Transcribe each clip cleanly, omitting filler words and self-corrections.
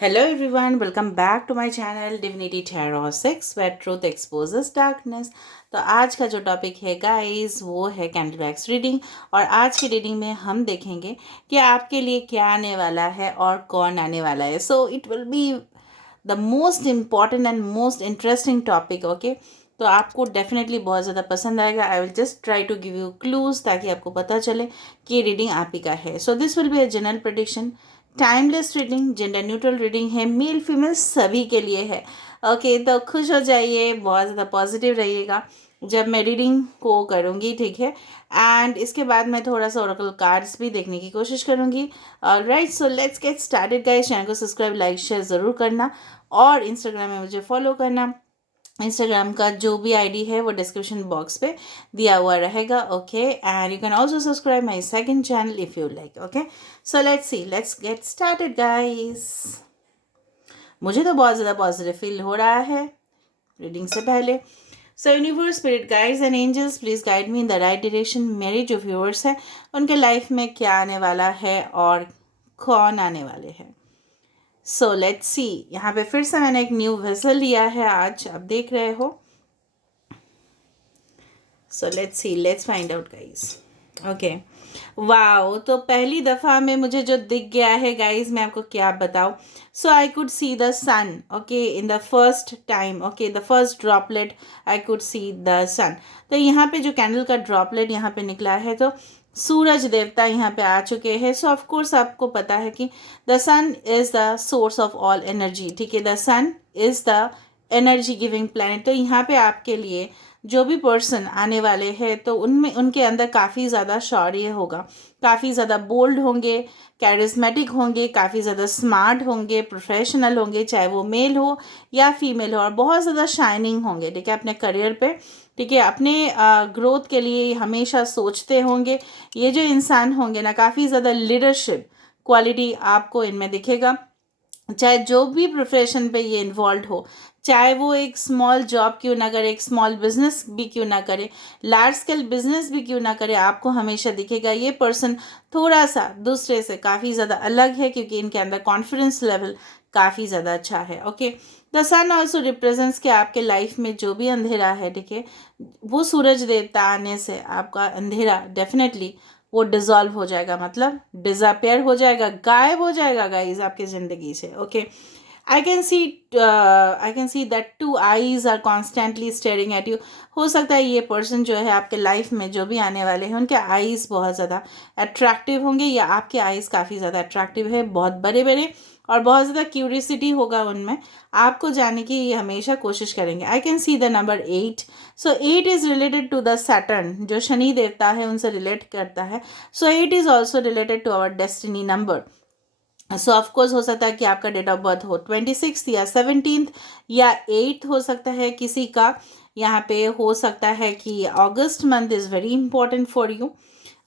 Hello everyone, welcome back to my channel Divinity Tarot 6 where truth exposes darkness। तो आज का जो topic है गाइस वो है कैंडल वैक्स रीडिंग। और आज की रीडिंग में हम देखेंगे कि आपके लिए क्या आने वाला है और कौन आने वाला है। So it will be the most important and most interesting topic. Okay, तो आपको डेफिनेटली बहुत ज़्यादा पसंद आएगा। I will just try to give you clues ताकि आपको पता चले कि ये रीडिंग आप ही का है। So this will be a general prediction, timeless reading, gender neutral reading है, मेल फीमेल सभी के लिए है। ओके, तो खुश हो जाइए, बहुत ज़्यादा पॉजिटिव रहिएगा जब मैं रीडिंग को करूँगी, ठीक है। एंड इसके बाद मैं थोड़ा सा ओरेकल कार्ड्स भी देखने की कोशिश करूँगी। Right, so let's get started guys. Channel को सब्सक्राइब लाइक शेयर ज़रूर करना और इंस्टाग्राम में मुझे फॉलो करना। इंस्टाग्राम का जो भी आईडी है वो डिस्क्रिप्शन बॉक्स पे दिया हुआ रहेगा। Okay, and you can also subscribe my second channel if you like. Okay, so let's get started guys. मुझे तो बहुत ज़्यादा पॉजिटिव फील हो रहा है रीडिंग से पहले। So universe, spirit guides and angels, please guide me in the right direction. मेरे जो व्यूअर्स हैं उनके लाइफ में क्या आने वाला है और कौन आने वाले हैं। So let's see. यहाँ पे फिर से मैंने एक न्यू वेसल लिया है आज, आप देख रहे हो। So let's see, let's find out guys. Okay, wow, तो पहली दफ़ा में मुझे जो दिख गया है गाइस, मैं आपको क्या बताऊँ। So I could see the sun. Okay, in the first time, okay, the first droplet I could see the sun. तो यहाँ पे जो कैंडल का ड्रॉपलेट यहाँ पे निकला है, तो सूरज देवता यहाँ पे आ चुके हैं। सो ऑफ कोर्स आपको पता है कि the sun is the source of all energy, ठीक है। The sun is the energy giving planet. तो यहाँ पे आपके लिए जो भी पर्सन आने वाले हैं तो उनमें उनके अंदर काफ़ी ज़्यादा शौर्य होगा, काफ़ी ज़्यादा बोल्ड होंगे, कैरिज्मेटिक होंगे, काफ़ी ज़्यादा स्मार्ट होंगे, प्रोफेशनल होंगे, चाहे वो मेल हो या फीमेल हो, और बहुत ज़्यादा शाइनिंग होंगे, ठीक है, अपने करियर पे, ठीक है, अपने ग्रोथ के लिए हमेशा सोचते होंगे। ये जो इंसान होंगे ना, काफ़ी ज़्यादा लीडरशिप क्वालिटी आपको इनमें दिखेगा। चाहे जो भी प्रोफेशन पे ये इन्वॉल्व हो, चाहे वो एक स्मॉल जॉब क्यों ना करे, एक स्मॉल बिजनेस भी क्यों ना करे, लार्ज स्केल बिजनेस भी क्यों ना करे, आपको हमेशा दिखेगा ये पर्सन थोड़ा सा दूसरे से काफ़ी ज़्यादा अलग है, क्योंकि इनके अंदर कॉन्फिडेंस लेवल काफ़ी ज़्यादा अच्छा है। Okay, the sun also represents कि आपके लाइफ में जो भी अंधेरा है, ठीक है, वो सूरज देवता आने से आपका अंधेरा डेफिनेटली वो डिज़ोल्व हो जाएगा, मतलब डिज़अपेयर हो जाएगा, गायब हो जाएगा गाइज आपकी ज़िंदगी से। Okay, I can see that two eyes are constantly staring at you. हो सकता है ये पर्सन जो है आपके लाइफ में जो भी आने वाले हैं उनके आईज़ बहुत ज़्यादा अट्रैक्टिव होंगे, या आपके आईज़ काफ़ी ज़्यादा अट्रैक्टिव है, बहुत बड़े बड़े, और बहुत ज़्यादा क्यूरियसिटी होगा उनमें, आपको जानने की ये हमेशा कोशिश करेंगे। I can see the number 8। So 8 is related to the Saturn, जो शनि देवता है उनसे रिलेट करता है। So 8 is also related to our destiny number. So of course हो सकता है कि आपका डेट ऑफ बर्थ हो 26 या 17 या 8 हो सकता है किसी का। यहाँ पे हो सकता है कि अगस्त month is very important for you.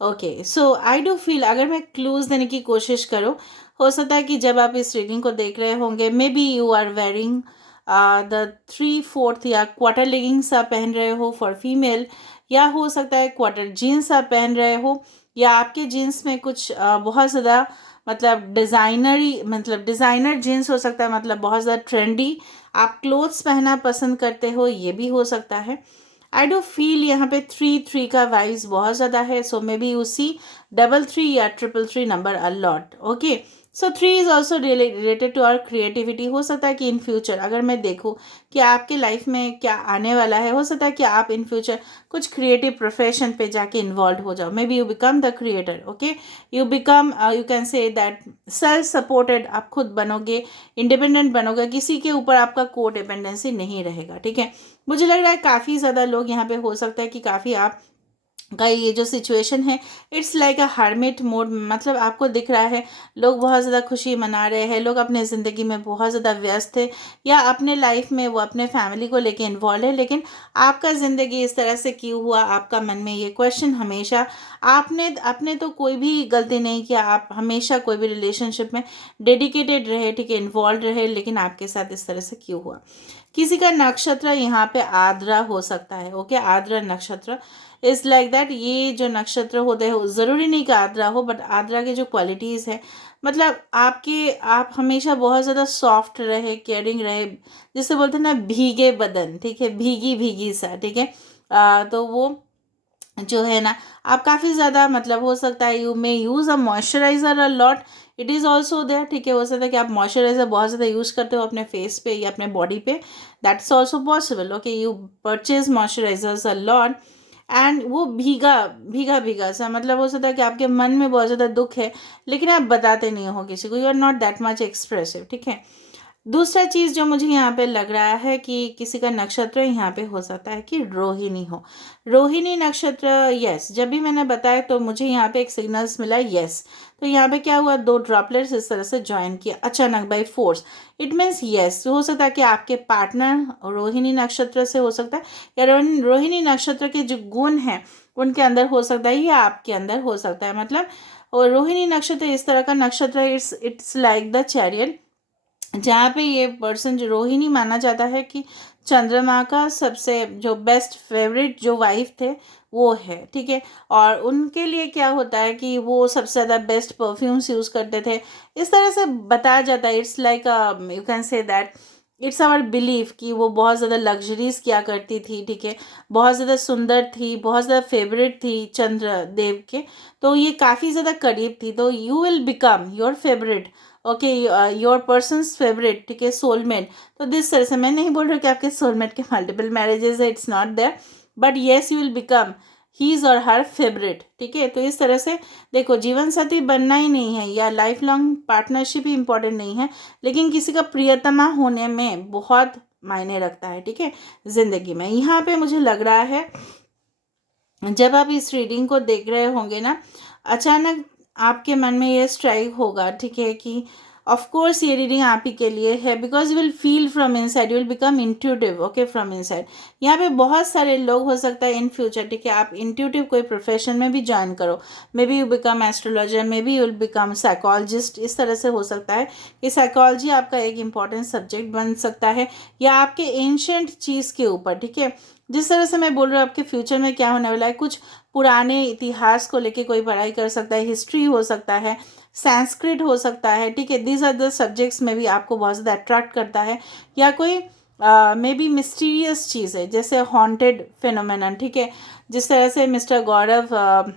Okay, so I do feel, अगर मैं क्लूज देने की कोशिश करूँ, हो सकता है कि जब आप इस रीडिंग को देख रहे होंगे, maybe you are wearing the 3/4 या क्वार्टर लेगिंग्स आप पहन रहे हो फॉर फीमेल, या हो सकता है क्वार्टर जीन्स आप पहन रहे हो, या आपके जीन्स में कुछ बहुत ज़्यादा मतलब डिज़ाइनर जीन्स हो सकता है, मतलब बहुत ज़्यादा ट्रेंडी आप क्लोथ्स पहनना पसंद करते हो, ये भी हो सकता है। आई डू फील यहाँ पे 3 का वाइज बहुत ज़्यादा है। सो मे बी यू सी 33 या 333 number a lot. Okay, so 3 is also related to our creativity. हो सकता है कि इन फ्यूचर अगर मैं देखूँ कि आपके लाइफ में क्या आने वाला है, हो सकता है कि आप इन फ्यूचर कुछ क्रिएटिव प्रोफेशन पे जाके इन्वॉल्व हो जाओ। May be you become the creator. Okay, you become, you can say that self supported, आप खुद बनोगे, इंडिपेंडेंट बनोगे, किसी के ऊपर आपका को डिपेंडेंसी नहीं रहेगा, ठीक है। मुझे लग रहा है काफ़ी ज़्यादा लोग यहाँ पे, हो सकता है कि काफ़ी आप का ये जो सिचुएशन है, it's like a hermit mode, मतलब आपको दिख रहा है लोग बहुत ज़्यादा खुशी मना रहे हैं, लोग अपने ज़िंदगी में बहुत ज़्यादा व्यस्त है, या अपने लाइफ में वो अपने फैमिली को लेके इन्वॉल्व है, लेकिन आपका ज़िंदगी इस तरह से क्यों हुआ, आपका मन में ये क्वेश्चन हमेशा, आपने तो कोई भी गलती नहीं किया, आप हमेशा कोई भी रिलेशनशिप में डेडिकेटेड रहे, ठीक है, इन्वॉल्व रहे, लेकिन आपके साथ इस तरह से क्यों हुआ। किसी का नक्षत्र यहाँ पे आद्रा हो सकता है। ओके, आद्रा नक्षत्र इज़ लाइक दैट। ये जो नक्षत्र होते हैं, ज़रूरी नहीं कि आद्रा हो, बट आद्रा के जो क्वालिटीज़ है मतलब आप हमेशा बहुत ज़्यादा सॉफ्ट रहे, केयरिंग रहे, जिसे बोलते हैं ना भीगे बदन, ठीक है, भीगी भीगी सा, ठीक है। तो वो जो है ना, आप काफ़ी ज़्यादा मतलब हो सकता है you may use a moisturiser a lot, it is also there, ठीक है। हो सकता है कि आप मॉइस्चराइज़र बहुत ज़्यादा यूज़ करते हो अपने फेस पे या अपने बॉडी पे, that's also possible, okay. You purchase moisturisers a lot and वो भीगा भीगा भीगा सा, मतलब हो सकता है कि आपके मन में बहुत ज़्यादा दुख है, लेकिन आप बताते नहीं हो किसी को, you are not that much expressive, ठीक है। दूसरा चीज़ जो मुझे यहाँ पे लग रहा है कि किसी का नक्षत्र यहाँ पे हो सकता है कि रोहिणी हो। रोहिणी नक्षत्र, यस, जब भी मैंने बताया तो मुझे यहाँ पे एक सिग्नल्स मिला, यस। तो यहाँ पे क्या हुआ, दो ड्रॉपलेट्स इस तरह से ज्वाइन किया अचानक by force, it means yes, हो सकता है कि आपके पार्टनर रोहिणी नक्षत्र से हो सकता है, या रोहिणी नक्षत्र के जो गुण हैं उनके अंदर हो सकता है या आपके अंदर हो सकता है, मतलब। और रोहिणी नक्षत्र इस तरह का नक्षत्र है, इट्स लाइक द चैरियट, जहाँ पे ये पर्सन जो रोहिणी माना जाता है कि चंद्रमा का सबसे जो बेस्ट फेवरेट जो वाइफ थे वो है, ठीक है। और उनके लिए क्या होता है कि वो सबसे ज़्यादा बेस्ट परफ्यूम्स यूज़ करते थे, इस तरह से बताया जाता है। It's like you can say that it's our belief कि वो बहुत ज़्यादा लग्जरीज किया करती थी, ठीक है, बहुत ज़्यादा सुंदर थी, बहुत ज़्यादा फेवरेट थी चंद्र देव के, तो ये काफ़ी ज़्यादा करीब थी। तो you will become your favourite, okay, your persons favourite, ठीक है, सोलमेट। तो दिस तरह से मैं नहीं बोल रही हूँ कि आपके सोलमेट के मल्टीपल मैरिजेस है, it's not there, but yes you will become his और हर फेवरेट, ठीक है। तो इस तरह से देखो, जीवन साथी बनना ही नहीं है या लाइफ लॉन्ग पार्टनरशिप ही इम्पोर्टेंट नहीं है, लेकिन किसी का प्रियतमा होने में बहुत मायने रखता है, ठीक है, जिंदगी में। यहाँ पे मुझे लग रहा है जब आप इस रीडिंग को देख रहे होंगे ना, अचानक आपके मन में ये स्ट्राइक होगा, ठीक है, कि ऑफ कोर्स ये रीडिंग आप ही के लिए है, because you will feel from inside, you will become intuitive, okay, from inside. यहाँ पे बहुत सारे लोग हो सकता है इन फ्यूचर, ठीक है, आप इंट्यूटिव कोई प्रोफेशन में भी ज्वाइन करो, may be you become astrologer, may be you will become psychologist, इस तरह से हो सकता है कि साइकोलॉजी आपका एक इंपॉर्टेंट सब्जेक्ट बन सकता है, या आपके एंशंट चीज़ के ऊपर, ठीक है। जिस तरह से मैं बोल रही हूँ आपके फ्यूचर में क्या होने वाला है, कुछ पुराने इतिहास को लेके कोई पढ़ाई कर सकता है, हिस्ट्री हो सकता है, संस्कृत हो सकता है, ठीक है, दीज आर द सब्जेक्ट्स में भी आपको बहुत ज़्यादा अट्रैक्ट करता है, या कोई मे बी मिस्टीरियस चीज़ है जैसे हॉन्टेड फिनोमेनन, ठीक है। जिस तरह से मिस्टर गौरव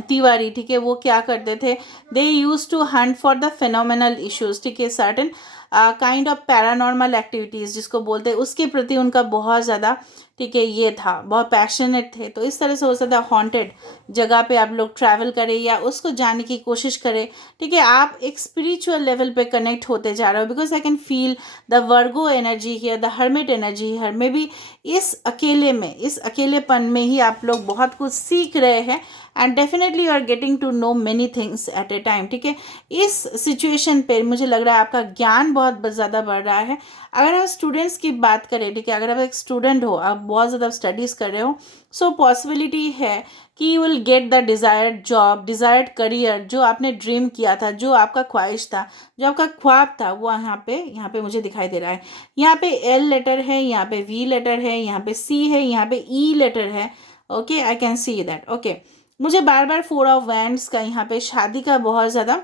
तिवारी, ठीक है, वो क्या करते थे, they used to hunt for the phenomenal issues, ठीक है, certain kind of paranormal activities जिसको बोलते हैं, उसके प्रति उनका बहुत ज़्यादा, ठीक है, ये था, बहुत पैशनेट थे। तो इस तरह से हो सकता है हॉन्टेड जगह पे आप लोग ट्रैवल करें या उसको जानने की कोशिश करें, ठीक है। आप एक स्पिरिचुअल लेवल पे कनेक्ट होते जा रहे हो, because I can feel the Virgo energy here, the hermit energy here, may be इस अकेले में, इस अकेलेपन में ही आप लोग बहुत कुछ सीख रहे हैं, and definitely you are getting to know many things at a time, ठीक है। इस सिचुएशन पे मुझे लग रहा है आपका ज्ञान बहुत ज़्यादा बढ़ रहा है। अगर हम स्टूडेंट्स की बात करें, ठीक है, अगर आप एक स्टूडेंट हो, आप बहुत ज़्यादा स्टडीज़ कर रहे हो, सो पॉसिबिलिटी है कि you will get the desired job, desired career, जो आपने ड्रीम किया था, जो आपका ख्वाहिश था, जो आपका ख्वाब था, वो यहाँ पे मुझे दिखाई दे रहा है। यहाँ पे एल लेटर है, यहाँ पे वी लेटर है, यहाँ पे सी है, यहाँ पे ई लेटर है, okay, I can see that, okay. मुझे बार बार फोर ऑफ वैंड्स का, यहाँ पे शादी का बहुत ज़्यादा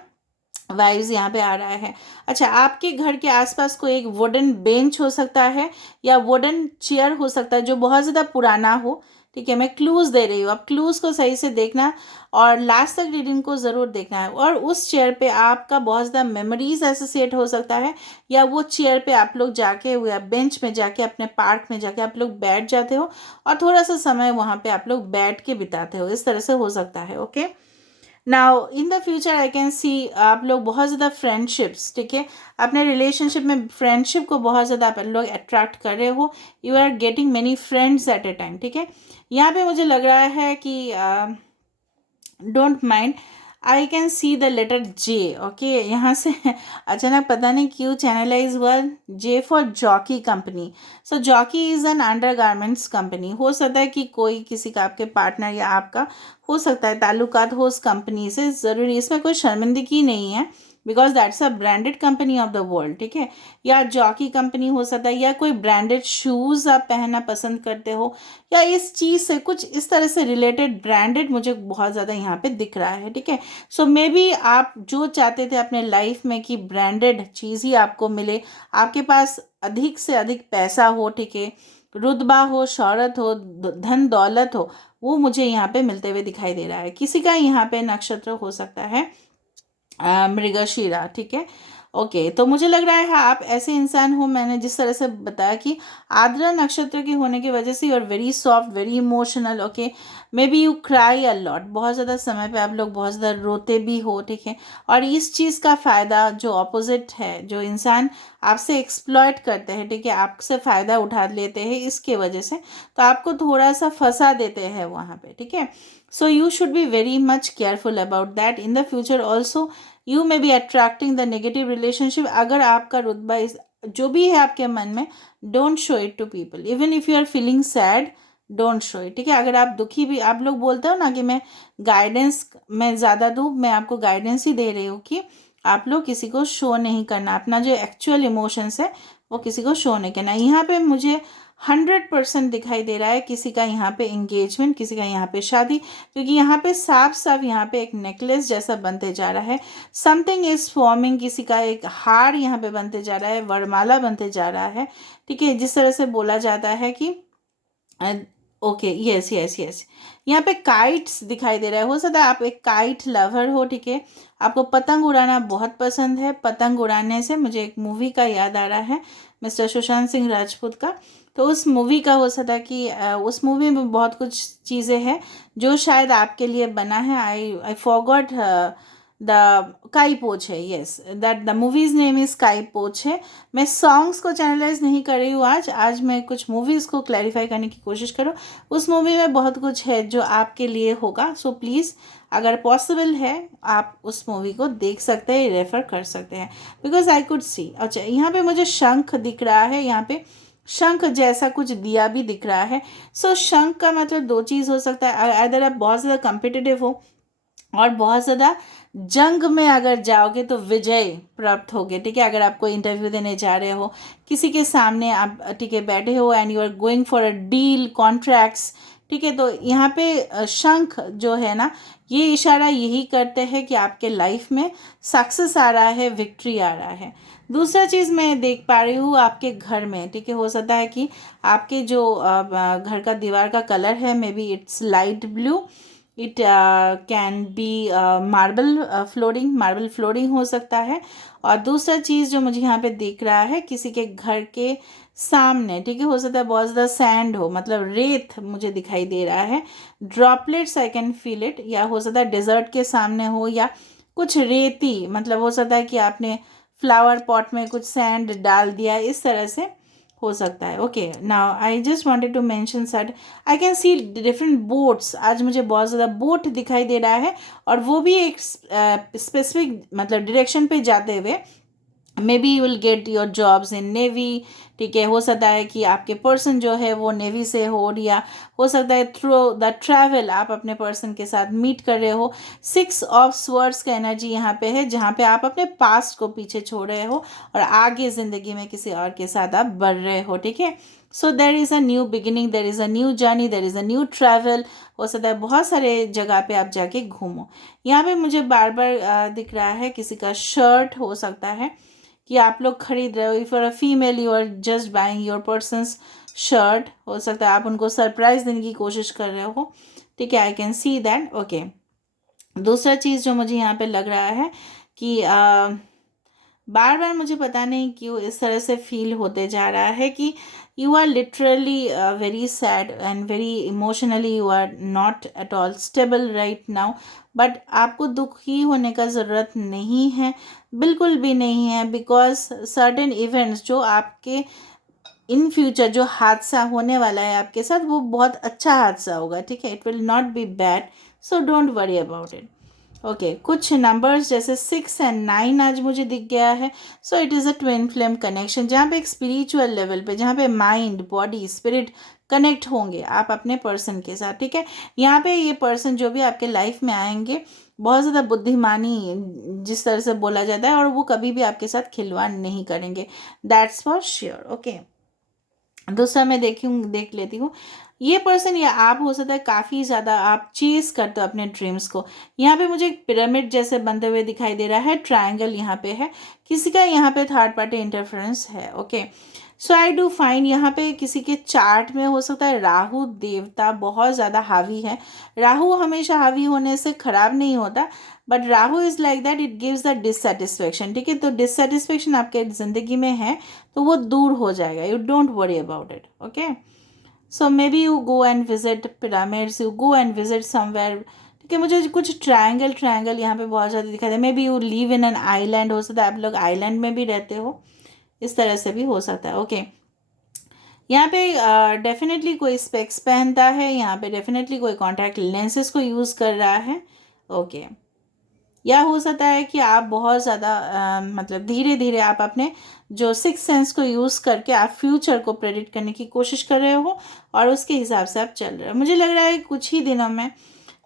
वाइब्स यहाँ पे आ रहा है। अच्छा, आपके घर के आसपास कोई एक वुडन बेंच हो सकता है या वुडन चेयर हो सकता है जो बहुत ज़्यादा पुराना हो, ठीक है। मैं क्लूज़ दे रही हूँ, आप क्लूज़ को सही से देखना और लास्ट तक रीडिंग को ज़रूर देखना है। और उस चेयर पे आपका बहुत ज़्यादा मेमोरीज एसोसिएट हो सकता है, या वो चेयर पे आप लोग जाके या बेंच में जाके, अपने पार्क में जाके आप लोग बैठ जाते हो और थोड़ा सा समय वहाँ पे आप लोग बैठ के बिताते हो, इस तरह से हो सकता है, okay. Now in the future I can सी आप लोग बहुत ज़्यादा फ्रेंडशिप्स, ठीक है, अपने रिलेशनशिप में फ्रेंडशिप को बहुत ज़्यादा आप लोग अट्रैक्ट कर रहे हो, you are getting many friends at a time, ठीक है। यहाँ पे मुझे लग रहा है कि don't mind, I can see the letter J, okay, यहाँ से अचानक पता नहीं क्यों चैनलाइज हुआ, J for Jockey company. So Jockey is an undergarments company. हो सकता है कि कोई किसी का, आपके पार्टनर या आपका हो सकता है ताल्लुकात हो उस कंपनी से, ज़रूरी, इसमें कोई शर्मिंदगी नहीं है, because that's a branded company of the world, ठीक है। या जॉकी कंपनी हो सकता है, या कोई ब्रांडेड शूज़ आप पहनना पसंद करते हो, या इस चीज़ से कुछ इस तरह से रिलेटेड ब्रांडेड मुझे बहुत ज़्यादा यहाँ पे दिख रहा है, ठीक है। सो मे बी आप जो चाहते थे अपने लाइफ में कि ब्रांडेड चीज़ ही आपको मिले, आपके पास अधिक से अधिक पैसा हो, ठीक है, रुतबा हो, शौहरत हो, धन दौलत हो, वो मुझे यहाँ पे मिलते हुए दिखाई दे रहा है। किसी का यहाँ पे नक्षत्र हो सकता है मृगशिरा, ठीक है। ओके, तो मुझे लग रहा है हाँ, आप ऐसे इंसान हो, मैंने जिस तरह से बताया कि आर्द्रा नक्षत्र के होने की वजह से you are very soft, very emotional, okay. Maybe you cry a lot, बहुत ज़्यादा समय पे आप लोग बहुत ज़्यादा रोते भी हो, ठीक है। और इस चीज़ का फ़ायदा जो अपोजिट है, जो इंसान आपसे एक्सप्लॉयट करते हैं, ठीक है, आपसे फ़ायदा उठा लेते हैं इसके वजह से, तो आपको थोड़ा सा फंसा देते हैं वहाँ पे, ठीक है। सो you should be very much careful about that in the future also. You may be attracting the negative relationship. अगर आपका रुतबा इस जो भी है आपके मन में, don't show it to people, even if you are feeling sad, don't show it, ठीक है। अगर आप दुखी भी, आप लोग बोलते हो ना कि मैं गाइडेंस, मैं ज़्यादा दूँ, मैं आपको गाइडेंस ही दे रही हूँ कि आप लोग किसी को शो नहीं करना, अपना जो एक्चुअल इमोशंस है वो किसी को शो नहीं करना। यहाँ पे मुझे 100% दिखाई दे रहा है किसी का यहाँ पे एंगेजमेंट, किसी का यहाँ पे शादी, क्योंकि यहाँ पे साफ साफ यहाँ पे एक नेकलेस जैसा बनते जा रहा है, समथिंग इज फॉर्मिंग, किसी का एक हार यहाँ पे बनते जा रहा है, वरमाला बनते जा रहा है, ठीक है। जिस तरह से बोला जाता है कि ओके, यस यस यस, यहाँ पे काइट्स दिखाई दे रहा है, हो सकता है आप एक काइट लवर हो, ठीक है। आपको पतंग उड़ाना बहुत पसंद है। पतंग उड़ाने से मुझे एक मूवी का याद आ रहा है, मिस्टर सुशांत सिंह राजपूत का। तो उस मूवी का हो सकता है कि उस मूवी में बहुत कुछ चीज़ें हैं जो शायद आपके लिए बना है। आई फॉरगॉट द काई पोच है, yes, that the movies name is काई पोच है। मैं सॉन्ग्स को चैनलाइज नहीं कर रही हूँ आज मैं कुछ मूवीज़ को क्लैरिफाई करने की कोशिश करूँ। उस मूवी में बहुत कुछ है जो आपके लिए होगा, सो प्लीज़ अगर पॉसिबल है आप उस मूवी को देख सकते हैं, रेफ़र कर सकते हैं, बिकॉज आई कुड सी। अच्छा, यहाँ पे मुझे शंख दिख रहा है, यहाँ पे शंख जैसा कुछ दिया भी दिख रहा है। सो शंख का मतलब दो चीज़ हो सकता है, अगर आप बहुत ज़्यादा कम्पिटिटिव हो और बहुत ज़्यादा जंग में अगर जाओगे तो विजय प्राप्त होगे, ठीक है। अगर आप कोई इंटरव्यू देने जा रहे हो, किसी के सामने आप, ठीक है, बैठे हो and you are going for a deal, contracts, ठीक है, तो यहाँ पे शंख जो है ना, ये इशारा यही करते हैं कि आपके लाइफ में सक्सेस आ रहा है, विक्ट्री आ रहा है। दूसरा चीज़ मैं देख पा रही हूँ आपके घर में, ठीक है, हो सकता है कि आपके जो घर का दीवार का कलर है, may be its light blue, it can B marble flooring हो सकता है। और दूसरा चीज़ जो मुझे यहाँ पे दिख रहा है, किसी के घर के सामने, ठीक है, हो सकता है बहुत ज़्यादा सैंड हो, मतलब रेत मुझे दिखाई दे रहा है, droplets I can feel it, या हो सकता है डेजर्ट के सामने हो, या कुछ रेती, मतलब हो सकता है कि आपने फ्लावर पॉट में कुछ सैंड डाल दिया, इस तरह से हो सकता है। Okay, now I just wanted to mention that, I can see different boats. आज मुझे बहुत ज़्यादा बोट दिखाई दे रहा है, और वो भी एक स्पेसिफिक मतलब डायरेक्शन पे जाते हुए। May be you will get your jobs in navy, ठीक है। हो सकता है कि आपके पर्सन जो है वो नेवी से हो, या हो सकता है थ्रू द ट्रैवल आप अपने पर्सन के साथ मीट कर रहे हो। 6 ऑफ स्वर्ड्स का एनर्जी यहाँ पे है, जहाँ पे आप अपने पास्ट को पीछे छोड़ रहे हो और आगे ज़िंदगी में किसी और के साथ आप बढ़ रहे हो, ठीक है। So there is a new beginning, there is a new journey, there is a new travel. हो सकता है बहुत सारे जगह पे आप जाके घूमो। यहाँ पे मुझे बार बार दिख रहा है किसी का शर्ट हो सकता है कि आप लोग खरीद रहे हो। If you are a female, you are just buying your person's shirt, हो सकता है आप उनको सरप्राइज देने की कोशिश कर रहे हो, ठीक है। आई कैन सी दैट, ओके। दूसरा चीज़ जो मुझे यहाँ पे लग रहा है कि बार बार मुझे पता नहीं क्यों इस तरह से फील होते जा रहा है कि you are literally very sad and very emotionally, you are not at all stable right now. But आपको दुखी होने का ज़रूरत नहीं है, बिल्कुल भी नहीं है, बिकॉज सर्टेन इवेंट्स जो आपके इन फ्यूचर जो हादसा होने वाला है आपके साथ, वो बहुत अच्छा हादसा होगा, ठीक है। It will not be bad, so don't worry about it. Okay, कुछ नंबर्स जैसे 6 और 9 आज मुझे दिख गया है। So it is a twin flame connection, जहाँ पे एक स्पिरिचुअल लेवल पे, जहाँ पे माइंड, बॉडी, स्पिरिट कनेक्ट होंगे आप अपने पर्सन के साथ, ठीक है। यहाँ पे ये पर्सन जो भी आपके लाइफ में आएंगे, बहुत ज़्यादा बुद्धिमानी जिस तरह से बोला जाता है, और वो कभी भी आपके साथ खिलवाड़ नहीं करेंगे, दैट्स फॉर श्योर। ओके, दूसरा मैं देख लेती हूँ। ये पर्सन या आप हो सकता है काफ़ी ज़्यादा आप चेस करते हो अपने ड्रीम्स को। यहाँ पे मुझे एक पिरामिड जैसे बनते हुए दिखाई दे रहा है, ट्रायंगल यहाँ पे है, किसी का यहाँ पे थर्ड पार्टी इंटरफेरेंस है। Okay, so I do find यहाँ पे किसी के चार्ट में हो सकता है राहु देवता बहुत ज़्यादा हावी है। राहु हमेशा हावी होने से खराब नहीं होता, but Rahu is like that, it gives the dissatisfaction. ठीक है, तो डिससेटिस्फेक्शन आपके ज़िंदगी में है तो वो दूर हो जाएगा, you don't worry about it. Okay, so may be you go and visit pyramids, you go and visit somewhere. ठीक है, मुझे कुछ ट्रायंगल यहाँ पे बहुत ज़्यादा दिखाई दे। Maybe you live in an island, हो सकता है आप लोग आइलैंड में भी रहते हो, इस तरह से भी हो सकता है। ओके, यहाँ पे डेफिनेटली कोई स्पेक्स पहनता है, यहाँ पे डेफिनेटली कोई कॉन्टैक्ट लेंसेज को यूज़ कर रहा है। ओके, या हो सकता है कि आप बहुत ज़्यादा मतलब धीरे धीरे आप अपने जो सिक्स सेंस को यूज़ करके आप फ्यूचर को प्रेडिक्ट करने की कोशिश कर रहे हो और उसके हिसाब से आप चल रहे हो। मुझे लग रहा है कुछ ही दिनों में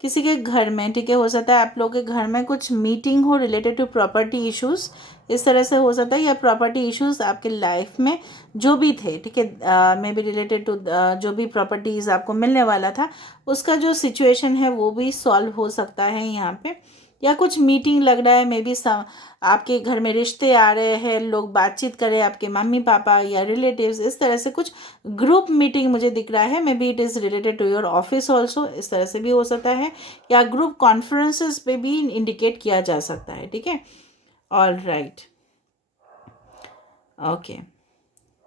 किसी के घर में, ठीक है, हो सकता है आप लोगों के घर में कुछ मीटिंग हो रिलेटेड टू प्रॉपर्टी इश्यूज़, इस तरह से हो सकता है, या प्रॉपर्टी इश्यूज़ आपके लाइफ में जो भी थे, ठीक है, मे बी रिलेटेड टू जो भी प्रॉपर्टीज़ आपको मिलने वाला था उसका जो सिचुएशन है वो भी सॉल्व हो सकता है यहाँ पे। या कुछ मीटिंग लग रहा है, मे बी आपके घर में रिश्ते आ रहे हैं, लोग बातचीत कर रहे हैं, आपके मम्मी पापा या रिलेटिव्स, इस तरह से कुछ ग्रुप मीटिंग मुझे दिख रहा है। Maybe it is related to your office also, इस तरह से भी हो सकता है, या ग्रुप कॉन्फ्रेंसेस पे भी इंडिकेट किया जा सकता है। ठीक है, ऑल राइट, ओके,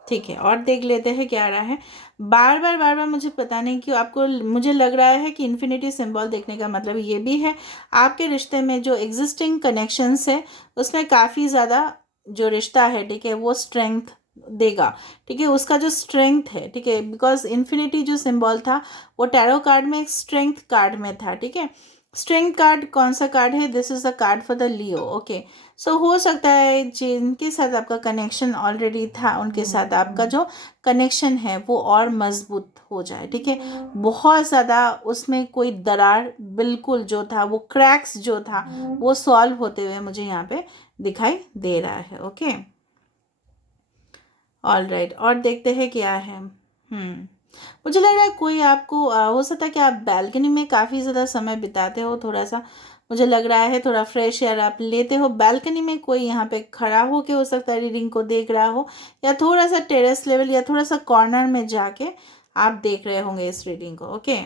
ठीक है, और देख लेते हैं क्या रहा है। बार बार मुझे पता नहीं क्यों आपको, मुझे लग रहा है कि इन्फिनिटी सिंबल देखने का मतलब ये भी है आपके रिश्ते में जो एग्जिस्टिंग कनेक्शंस है उसमें काफ़ी ज़्यादा जो रिश्ता है, ठीक है, वो स्ट्रेंथ देगा। ठीक है, उसका जो स्ट्रेंथ है, ठीक है, बिकॉज इन्फिनिटी जो सिंबल था वो टैरो कार्ड में एक स्ट्रेंथ कार्ड में था। ठीक है, स्ट्रेंथ कार्ड कौन सा कार्ड है? This is the card for the Leo. Okay, so हो सकता है जिनके साथ आपका कनेक्शन ऑलरेडी था उनके साथ आपका जो कनेक्शन है वो और मजबूत हो जाए। ठीक है, बहुत ज़्यादा उसमें कोई दरार बिल्कुल जो था वो क्रैक्स जो था वो सॉल्व होते हुए मुझे यहाँ पे दिखाई दे रहा है। ओके, ऑल राइट, और देखते हैं क्या है। मुझे लग रहा है कोई आपको हो सकता है कि आप बैल्कनी में काफ़ी ज़्यादा समय बिताते हो, थोड़ा सा मुझे लग रहा है थोड़ा फ्रेश एयर आप लेते हो बैल्कनी में। कोई यहाँ पे खड़ा हो के हो सकता है रीडिंग को देख रहा हो, या थोड़ा सा टेरेस लेवल या थोड़ा सा कॉर्नर में जाके आप देख रहे होंगे इस रीडिंग को। ओके,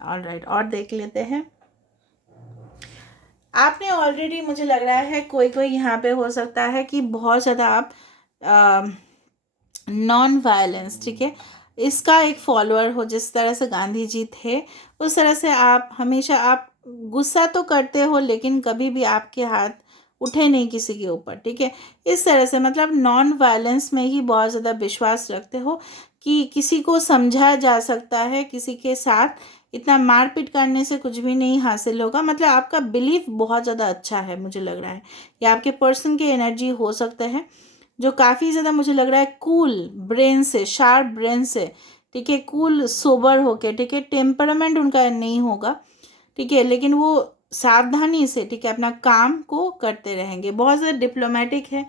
ऑल राइट, और देख लेते हैं। आपने ऑलरेडी, मुझे लग रहा है कोई कोई यहाँ पे हो सकता है कि बहुत ज़्यादा आप नॉन वायलेंस, ठीक है, इसका एक फॉलोअर हो। जिस तरह से गांधी जी थे उस तरह से आप हमेशा, आप गुस्सा तो करते हो लेकिन कभी भी आपके हाथ उठे नहीं किसी के ऊपर। ठीक है, इस तरह से मतलब नॉन वायलेंस में ही बहुत ज़्यादा विश्वास रखते हो कि किसी को समझा जा सकता है, किसी के साथ इतना मारपीट करने से कुछ भी नहीं हासिल होगा। मतलब आपका बिलीफ बहुत ज़्यादा अच्छा है मुझे लग रहा है, या आपके पर्सन की एनर्जी हो सकता है जो काफ़ी ज़्यादा मुझे लग रहा है कूल ब्रेन से, शार्प ब्रेन से, ठीक है, कूल सोबर होके, ठीक है, टेम्परामेंट उनका नहीं होगा, ठीक है, लेकिन वो सावधानी से, ठीक है, अपना काम को करते रहेंगे। बहुत ज़्यादा डिप्लोमेटिक है,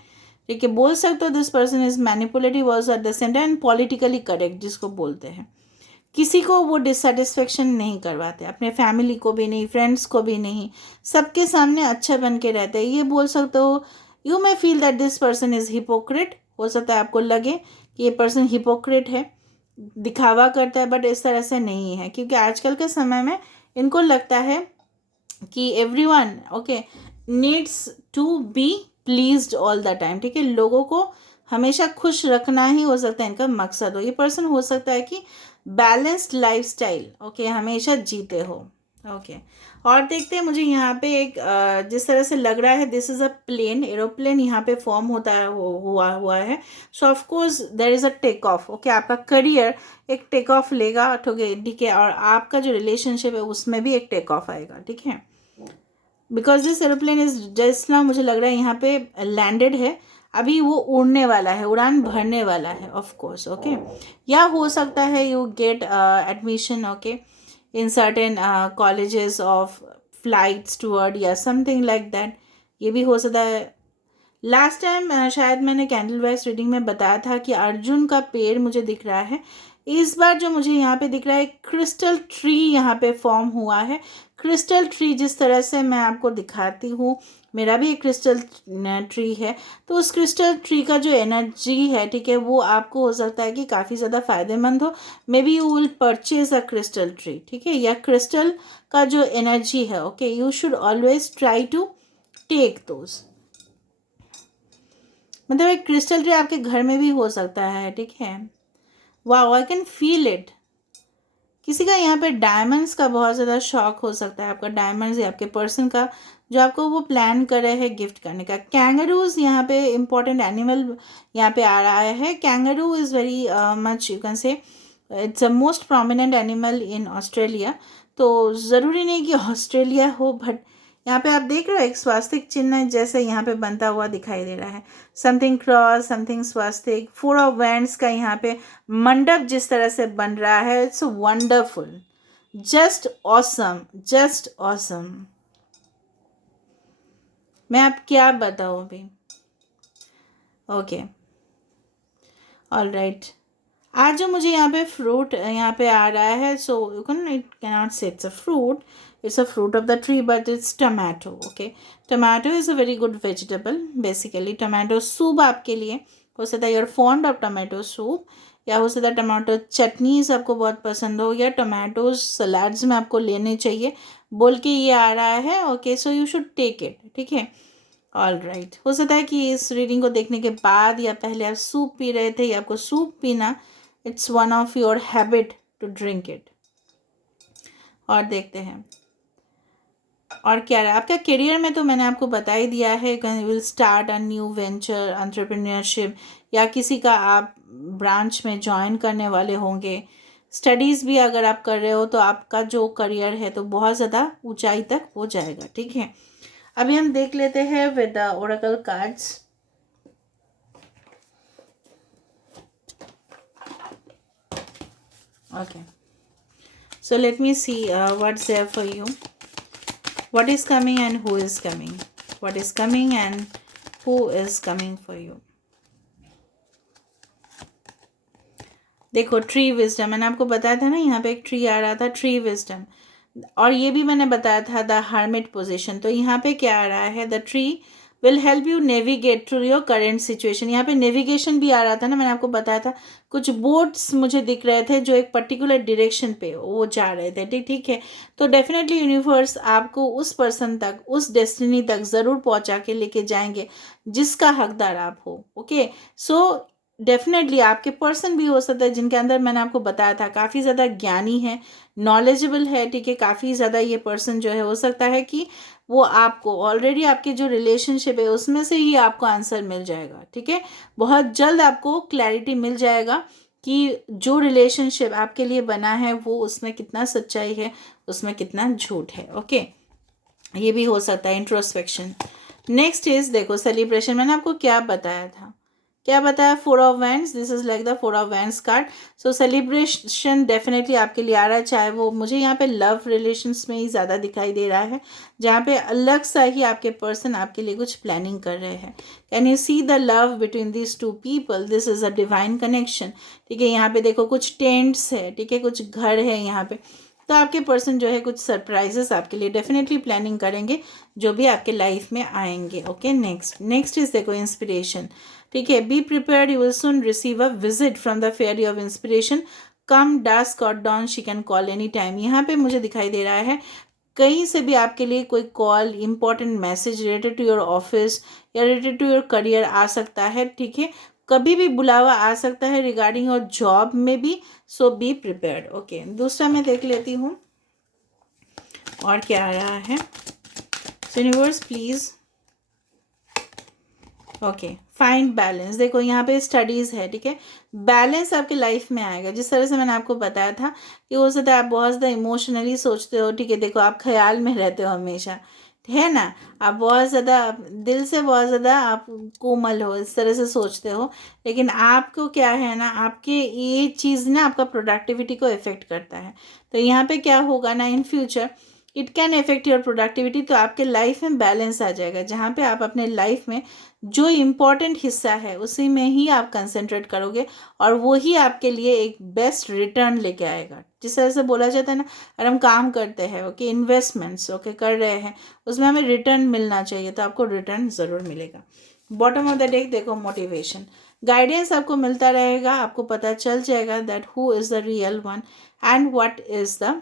ठीक है, बोल सकते हो this person is manipulative also at the same time, politically correct जिसको बोलते हैं। किसी को वो डिससेटिस्फेक्शन नहीं करवाते, अपने फैमिली को भी नहीं, फ्रेंड्स को भी नहीं, सबके सामने अच्छा बन के रहते हैं। ये बोल सकते हो, you may feel that this person is hypocrite. हो सकता है आपको लगे कि ये पर्सन हिपोक्रेट है, दिखावा करता है, बट इस तरह से नहीं है, क्योंकि आजकल के समय में इनको लगता है कि everyone okay needs to be pleased all the time. ठीक है, लोगों को हमेशा खुश रखना ही हो सकता है इनका मकसद हो। ये पर्सन हो सकता है कि बैलेंस्ड लाइफस्टाइल ओके हमेशा जीते हो। ओके, और देखते हैं, मुझे यहाँ पे एक जिस तरह से लग रहा है this is a plane, aeroplane यहाँ पे फॉर्म होता है, हुआ है। So of course there is a take off. Okay, आपका करियर एक टेक ऑफ लेगा, ठीक है, और आपका जो रिलेशनशिप है उसमें भी एक टेक ऑफ आएगा। ठीक है, because this aeroplane is just ना, मुझे लग रहा है यहाँ पे लैंडेड है, अभी वो उड़ने वाला है, उड़ान भरने वाला है ऑफ कोर्स। ओके, या हो सकता है you get admission okay in certain colleges of flights toward या समथिंग लाइक दैट, ये भी हो सकता है। लास्ट टाइम शायद मैंने कैंडल वाइज रीडिंग में बताया था कि अर्जुन का पेड़ मुझे दिख रहा है। इस बार जो मुझे यहाँ पे दिख रहा है, क्रिस्टल ट्री यहाँ पे फॉर्म हुआ है। क्रिस्टल ट्री जिस तरह से मैं आपको दिखाती हूँ, मेरा भी एक क्रिस्टल ट्री है, तो उस क्रिस्टल ट्री का जो एनर्जी है, ठीक है, वो आपको हो सकता है कि काफ़ी ज़्यादा फ़ायदेमंद हो। Maybe you will purchase a crystal tree, ठीक है, या क्रिस्टल का जो एनर्जी है, okay, you should always try to take those. मतलब एक क्रिस्टल ट्री आपके घर में भी हो सकता है, ठीक है। Wow, I can feel it. किसी का यहाँ पे डायमंड्स का बहुत ज़्यादा शौक हो सकता है, आपका डायमंड्स या आपके पर्सन का जो आपको वो प्लान कर रहे हैं गिफ्ट करने का। कैंगरूज यहाँ पे इम्पॉर्टेंट एनिमल यहाँ पे आ रहा है। Kangaroo is very much, you can से it's a most prominent animal in Australia. तो ज़रूरी नहीं कि ऑस्ट्रेलिया हो, बट यहाँ पे आप देख रहे हो एक स्वास्तिक चिन्ह जैसे यहाँ पे बनता हुआ दिखाई दे रहा है। समथिंग क्रॉस, समथिंग स्वास्तिक, 4 ऑफ वैंड्स का यहाँ पे मंडप जिस तरह से बन रहा है, it's wonderful, just awesome, just awesome. मैं आप क्या बताऊँ अभी। Okay, all right. आज जो मुझे यहाँ पे फ्रूट यहाँ पे आ रहा है, so you can, it cannot say it's a fruit, it's a fruit of the tree, but it's tomato. Okay, tomato is a very good vegetable. Basically tomato soup आपके लिए हो सकता है, you're fond of tomato soup, या हो सकता है tomato chutneys आपको बहुत पसंद हो, या टमाटोज सलाड्स में आपको लेने चाहिए बोल के ये आ रहा है। Okay, so you should take it, ठीक है, ऑल राइट। हो सकता है कि इस रीडिंग को देखने के बाद या पहले आप सूप पी रहे थे, या आपको सूप पीना it's one of your habit to drink it. और देखते हैं और क्या रहा आपका करियर में। तो मैंने आपको बता ही दिया है, you will start a new venture, entrepreneurship, या किसी का आप ब्रांच में ज्वाइन करने वाले होंगे। स्टडीज़ भी अगर आप कर रहे हो तो आपका जो करियर है तो बहुत ज़्यादा ऊंचाई तक हो जाएगा, ठीक है। अभी हम देख लेते हैं with the oracle cards. Okay, so let me see what's there for you, what is coming and who is coming, what is coming and who is coming for you। देखो, ट्री विजडम, मैंने आपको बताया था ना, यहाँ पे एक tree आ रहा था, ट्री विजडम, और ये भी मैंने बताया था द हर्मिट पोजीशन। तो यहाँ पे क्या आ रहा है, the tree will help you navigate through your current situation. यहाँ पे नेविगेशन भी आ रहा था ना, मैंने आपको बताया था कुछ बोट्स मुझे दिख रहे थे जो एक पर्टिकुलर डायरेक्शन पे वो जा रहे थे, ठीक ठीक है। तो डेफिनेटली यूनिवर्स आपको उस पर्सन तक, उस डेस्टिनी तक ज़रूर पहुँचा के लेके जाएंगे जिसका हकदार आप हो। ओके, सो डेफिनेटली आपके पर्सन भी हो सकता है जिनके अंदर मैंने आपको बताया था काफ़ी ज़्यादा ज्ञानी है, नॉलेजेबल है, ठीक है, काफ़ी ज़्यादा ये पर्सन जो है हो सकता है कि वो आपको ऑलरेडी आपके जो रिलेशनशिप है उसमें से ही आपको आंसर मिल जाएगा, ठीक है। बहुत जल्द आपको क्लैरिटी मिल जाएगा कि जो रिलेशनशिप आपके लिए बना है वो उसमें कितना सच्चाई है, उसमें कितना झूठ है। ओके, ये भी हो सकता है इंट्रोस्पेक्शन। नेक्स्ट इज, देखो सेलिब्रेशन, मैंने आपको क्या बताया था, क्या बताया, 4 of wands, this is like the 4 of wands card. So celebration definitely आपके लिए आ रहा है, चाहे वो मुझे यहाँ पे लव रिलेशंस में ही ज़्यादा दिखाई दे रहा है, जहाँ पे अलग सा ही आपके पर्सन आपके लिए कुछ प्लानिंग कर रहे हैं। Can you see the love between this two people, this is a divine connection, ठीक है। यहाँ पे देखो कुछ टेंट्स है, ठीक है, कुछ घर है यहाँ पे। तो आपके पर्सन जो है कुछ सरप्राइजेस आपके लिए डेफिनेटली प्लानिंग करेंगे जो भी आपके लाइफ में आएंगे। ओके, नेक्स्ट इज देखो इंस्पिरेशन, ठीक है। Be prepared, you will soon receive a visit from the fairy of inspiration, come dusk और dawn, she can call any time. यहाँ पे मुझे दिखाई दे रहा है कहीं से भी आपके लिए कोई call, important message related to your office या रिलेटेड टू योर करियर आ सकता है, ठीक है। कभी भी बुलावा आ सकता है रिगार्डिंग योर जॉब में भी, सो बी प्रिपेयर्ड। ओके, दूसरा मैं देख लेती हूँ और क्या आ रहा है। Universe please, okay, find balance. देखो यहाँ पे स्टडीज़ है, ठीक है, बैलेंस आपके लाइफ में आएगा। जिस तरह से मैंने आपको बताया था कि हो सकता है आप बहुत ज़्यादा इमोशनली सोचते हो, ठीक है, देखो आप ख्याल में रहते हो हमेशा, है ना, आप बहुत ज़्यादा दिल से बहुत ज़्यादा आप कोमल हो, इस तरह से सोचते हो, लेकिन आपको क्या है ना, आपके ये चीज़ ना आपका प्रोडक्टिविटी को इफ़ेक्ट करता है। तो यहाँ पे क्या होगा ना, in future it can affect your productivity. तो आपके लाइफ में बैलेंस आ जाएगा, जहाँ पे आप अपने लाइफ में जो इम्पोर्टेंट हिस्सा है उसी में ही आप कंसंट्रेट करोगे, और वो ही आपके लिए एक बेस्ट रिटर्न लेके आएगा। जिस तरह से बोला जाता है ना, अगर हम काम करते हैं, ओके, इन्वेस्टमेंट्स ओके कर रहे हैं, उसमें हमें रिटर्न मिलना चाहिए, तो आपको रिटर्न ज़रूर मिलेगा। बॉटम ऑफ द डेक देखो, मोटिवेशन, गाइडेंस आपको मिलता रहेगा, आपको पता चल जाएगा that who is the real one and what is the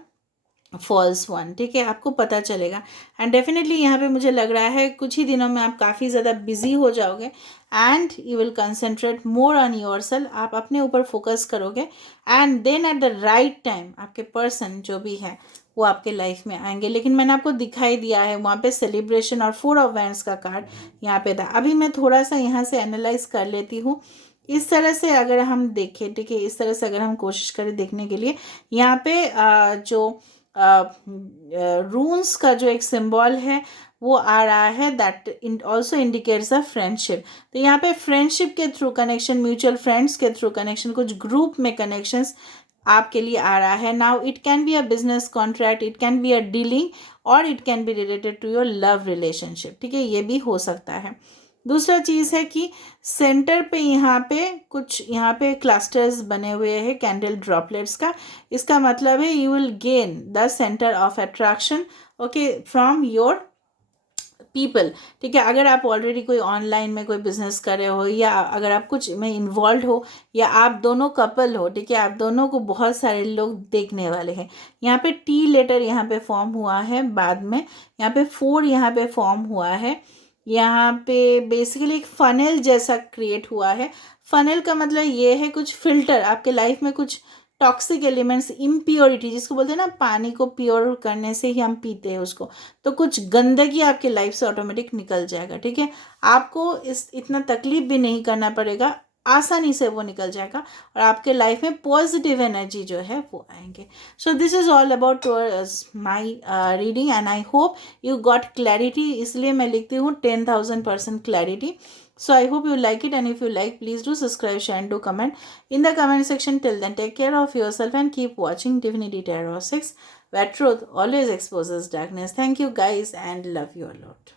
false one. ठीक है, आपको पता चलेगा। एंड डेफिनेटली यहाँ पे मुझे लग रहा है कुछ ही दिनों में आप काफ़ी ज़्यादा बिजी हो जाओगे and you will concentrate more on yourself. आप अपने ऊपर फोकस करोगे and then at the right time आपके पर्सन जो भी है वो आपके लाइफ में आएंगे। लेकिन मैंने आपको दिखाई दिया है वहाँ पे सेलिब्रेशन और 4 ऑफ वैंड्स का कार्ड यहाँ पे था। अभी मैं थोड़ा सा यहाँ से एनालाइज कर लेती हूँ। इस तरह से अगर हम देखें, ठीक है, इस तरह से अगर हम कोशिश करें देखने के लिए, यहाँ पे जो रून्स का जो एक सिंबल है वो आ रहा है, that also indicates a friendship. तो यहाँ पे फ्रेंडशिप के थ्रू कनेक्शन, म्यूचुअल फ्रेंड्स के थ्रू कनेक्शन, कुछ ग्रुप में कनेक्शंस आपके लिए आ रहा है। Now it can be a business contract, it can be a dealing, और it can be related to your love relationship. ठीक है, ये भी हो सकता है। दूसरा चीज़ है कि सेंटर पे यहाँ पे कुछ यहाँ पे क्लस्टर्स बने हुए हैं कैंडल ड्रॉपलेट्स का। इसका मतलब है you will gain the centre of attraction okay from your people. ठीक है, अगर आप ऑलरेडी कोई ऑनलाइन में कोई बिजनेस कर रहे हो, या अगर आप कुछ में इन्वॉल्व हो, या आप दोनों कपल हो, ठीक है, आप दोनों को बहुत सारे लोग देखने वाले हैं। यहाँ पे टी लेटर यहाँ पे फॉर्म हुआ है, बाद में यहाँ पे 4 यहाँ पे फॉर्म हुआ है। यहाँ पे बेसिकली एक फनेल जैसा क्रिएट हुआ है। फनेल का मतलब ये है कुछ फिल्टर, आपके लाइफ में कुछ टॉक्सिक एलिमेंट्स, इम्प्योरिटी जिसको बोलते हैं ना, पानी को प्योर करने से ही हम पीते हैं उसको, तो कुछ गंदगी आपके लाइफ से ऑटोमेटिक निकल जाएगा। ठीक है, आपको इस इतना तकलीफ भी नहीं करना पड़ेगा, आसानी से वो निकल जाएगा, और आपके लाइफ में पॉजिटिव एनर्जी जो है वो आएंगे। So this is all about my reading and I hope you got clarity. इसलिए मैं लिखती हूँ 10,000% clarity. So I hope you like it, and if you like, please do subscribe, share and do comment in the comment section. Till then, take care of yourself and keep watching Divinity Tarot 6, where truth always exposes darkness. Thank you guys and love you a lot.